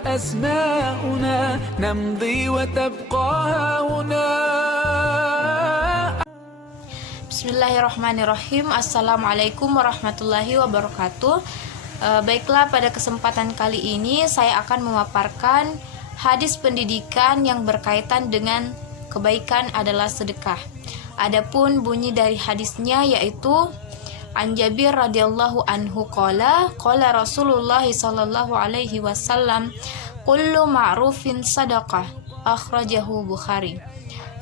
أسماؤنا نمضي وتبقى هنا. Bismillahirrahmanirrahim. Assalamualaikum warahmatullahi wabarakatuh. Baiklah, pada kesempatan kali ini saya akan memaparkan hadis pendidikan yang berkaitan dengan kebaikan adalah sedekah. Adapun bunyi dari hadisnya yaitu An Jabir radhiyallahu anhu qala Rasulullah sallallahu alaihi wasallam kullu ma'rufin sadaqah, akhrajahu Bukhari.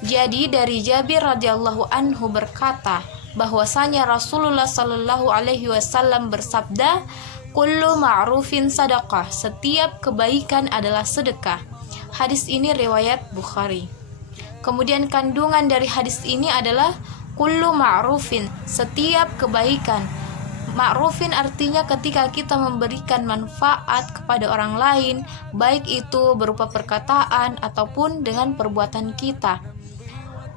Jadi dari Jabir radhiyallahu anhu berkata bahwasanya Rasulullah sallallahu alaihi wasallam bersabda, kullu ma'rufin sadaqah, setiap kebaikan adalah sedekah. Hadis ini riwayat Bukhari. Kemudian kandungan dari hadis ini adalah kullu ma'rufin, setiap kebaikan. Ma'rufin artinya ketika kita memberikan manfaat kepada orang lain, baik itu berupa perkataan ataupun dengan perbuatan kita.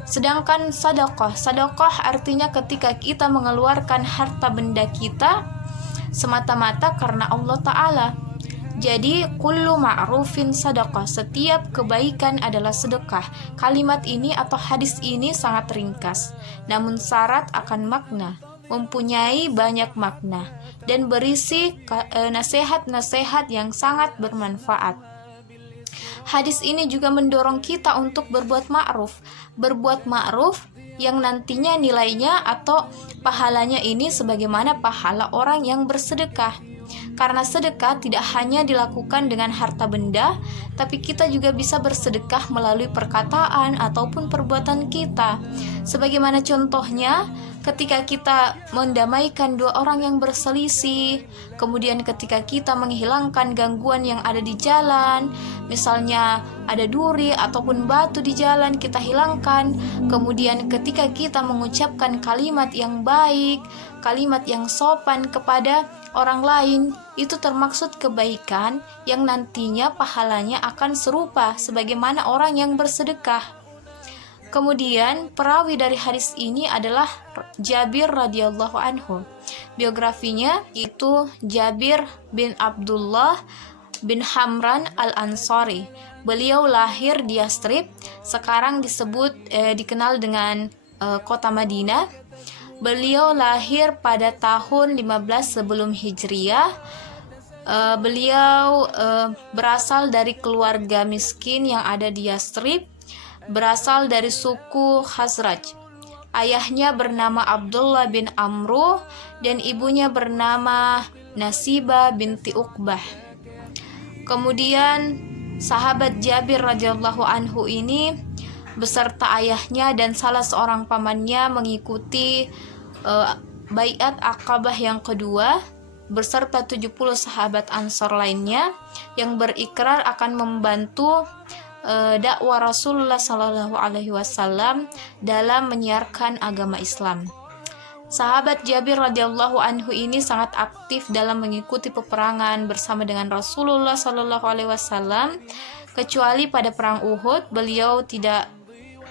Sedangkan sedekah artinya ketika kita mengeluarkan harta benda kita semata-mata karena Allah Ta'ala. Jadi kullu ma'rufin sedekah, setiap kebaikan adalah sedekah. Kalimat ini atau hadis ini sangat ringkas, namun syarat akan makna, mempunyai banyak makna dan berisi nasihat-nasihat yang sangat bermanfaat. Hadis ini juga mendorong kita untuk berbuat ma'ruf yang nantinya nilainya atau pahalanya ini sebagaimana pahala orang yang bersedekah. Karena sedekah tidak hanya dilakukan dengan harta benda, tapi kita juga bisa bersedekah melalui perkataan ataupun perbuatan kita. Sebagaimana contohnya, ketika kita mendamaikan dua orang yang berselisih, kemudian ketika kita menghilangkan gangguan yang ada di jalan, misalnya ada duri ataupun batu di jalan, kita hilangkan. Kemudian ketika kita mengucapkan kalimat yang baik, kalimat yang sopan kepada orang lain, itu termaksud kebaikan yang nantinya pahalanya akan serupa sebagaimana orang yang bersedekah. Kemudian perawi dari hadis ini adalah Jabir radhiyallahu anhu. Biografinya itu Jabir bin Abdullah bin Hamran al-Ansari. Beliau lahir di Yastrib, sekarang dikenal dengan kota Madinah. Beliau lahir pada tahun 15 sebelum Hijriah. Beliau berasal dari keluarga miskin yang ada di Yastrib, berasal dari suku Khazraj. Ayahnya bernama Abdullah bin Amru dan ibunya bernama Nasibah binti Uqbah. Kemudian sahabat Jabir radhiyallahu anhu ini beserta ayahnya dan salah seorang pamannya mengikuti baiat Aqabah yang kedua beserta 70 sahabat Ansor lainnya yang berikrar akan membantu dakwah Rasulullah sallallahu alaihi wasallam dalam menyiarkan agama Islam. Sahabat Jabir radhiyallahu anhu ini sangat aktif dalam mengikuti peperangan bersama dengan Rasulullah sallallahu alaihi wasallam, kecuali pada perang Uhud beliau tidak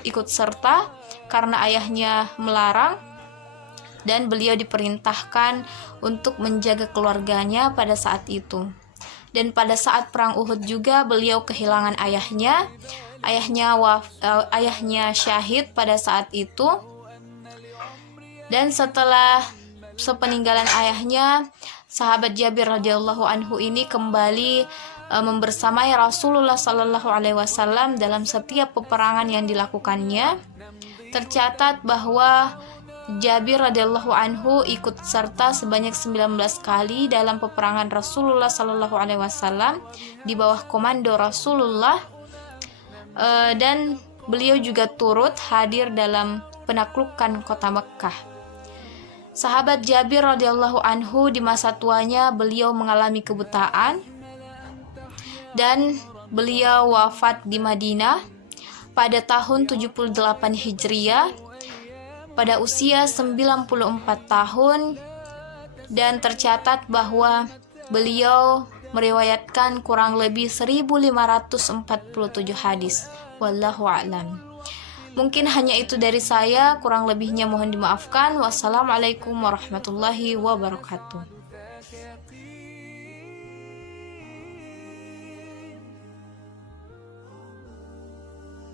ikut serta karena ayahnya melarang dan beliau diperintahkan untuk menjaga keluarganya pada saat itu. Dan pada saat perang Uhud juga beliau kehilangan ayahnya. Ayahnya syahid pada saat itu. Dan setelah sepeninggalan ayahnya, sahabat Jabir radhiyallahu anhu ini kembali membersamai Rasulullah sallallahu alaihi wasallam dalam setiap peperangan yang dilakukannya. Tercatat bahwa Jabir radhiyallahu anhu ikut serta sebanyak 19 kali dalam peperangan Rasulullah sallallahu alaihi wasallam di bawah komando Rasulullah, dan beliau juga turut hadir dalam penaklukan kota Mekkah. Sahabat Jabir radhiyallahu anhu di masa tuanya beliau mengalami kebutaan dan beliau wafat di Madinah pada tahun 78 Hijriah pada usia 94 tahun, dan tercatat bahwa beliau meriwayatkan kurang lebih 1547 hadis. Wallahu a'lam. Mungkin hanya itu dari saya, kurang lebihnya mohon dimaafkan. Wassalamualaikum warahmatullahi wabarakatuh.